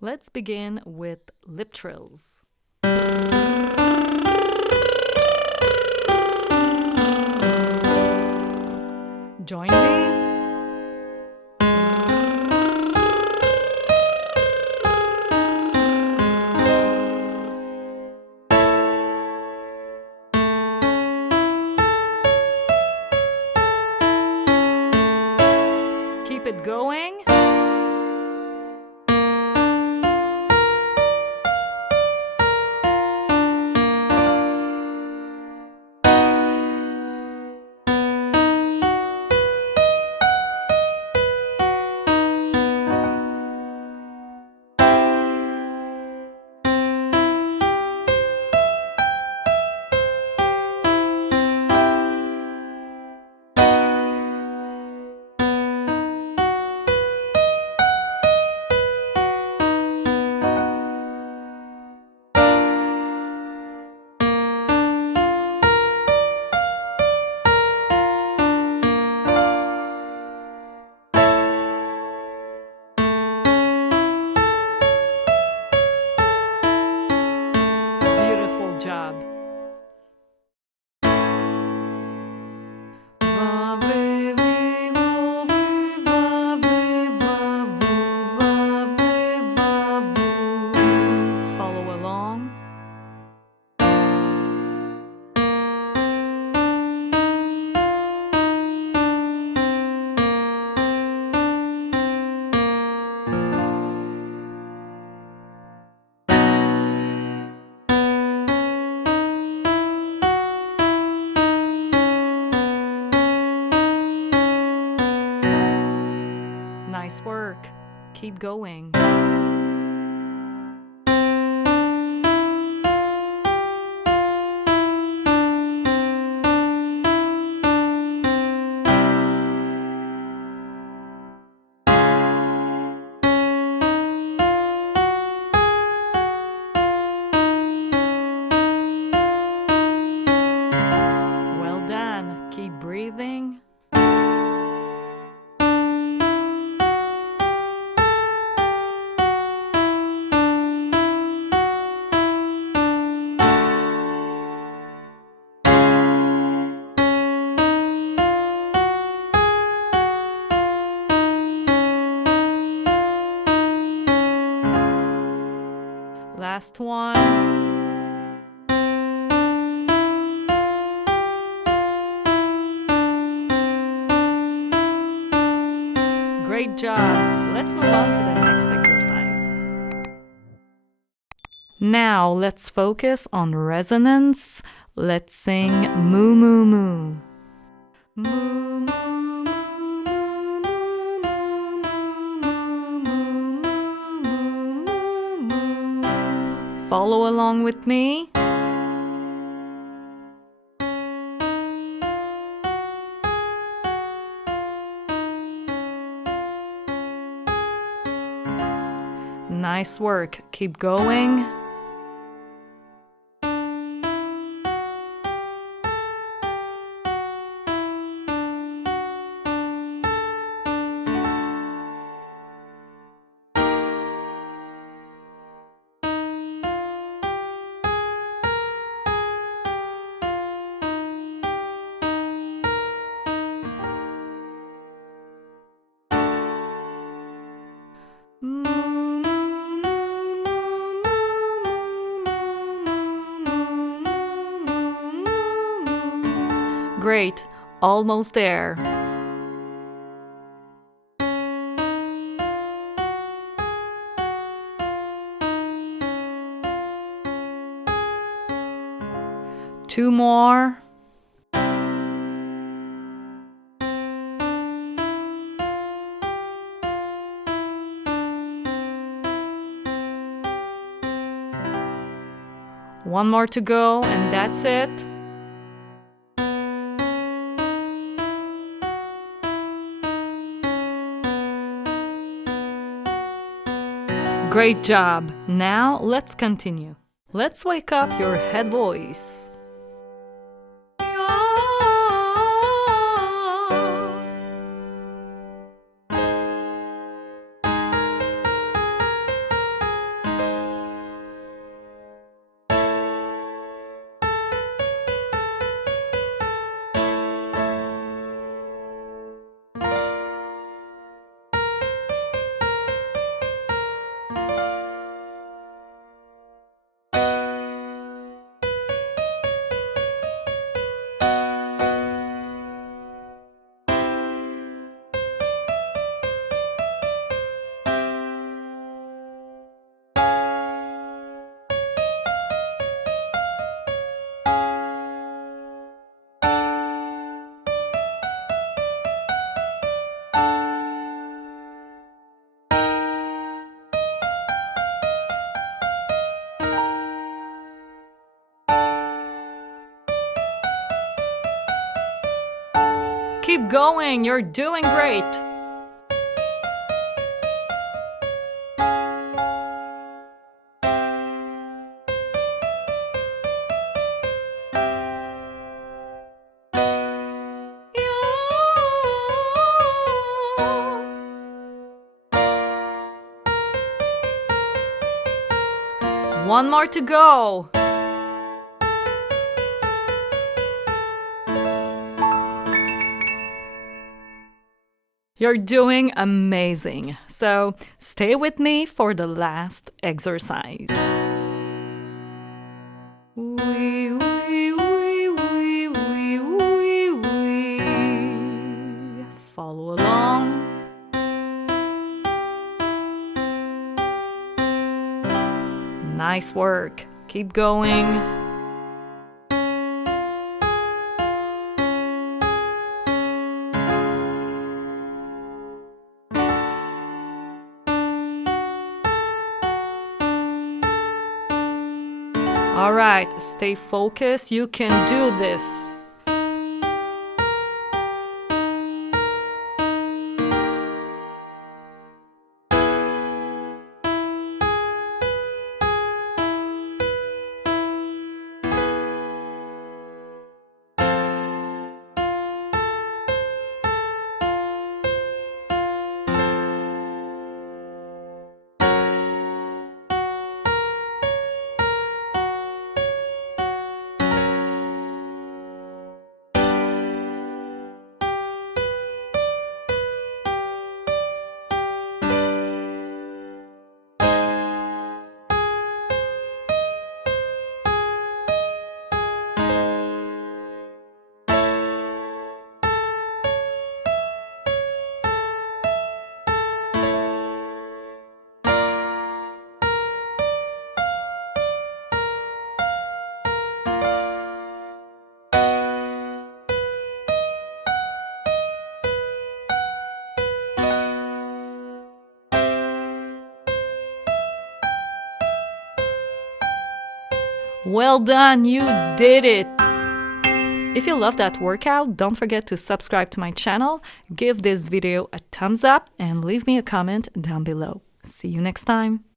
Let's begin with lip trills. Join me. Keep it going. Beautiful job. Follow along. Nice work. Keep going. Well done. Keep breathing. Last one. Great job. Let's move on to the next exercise. Now let's focus on resonance. Let's sing Moo-Moo-Moo. Follow along with me. Nice work. Keep going. Great, almost there. Two more. One more to go, and that's it. Great job! Now let's continue. Let's wake up your head voice. Keep going, you're doing great. One more to go. You're doing amazing. So stay with me for the last exercise. Wee, wee, wee, wee, wee, wee, wee. Follow along. Nice work. Keep going. All right, stay focused. You can do this. Well done, you did it! If you love that workout, don't forget to subscribe to my channel, give this video a thumbs up, and leave me a comment down below. See you next time!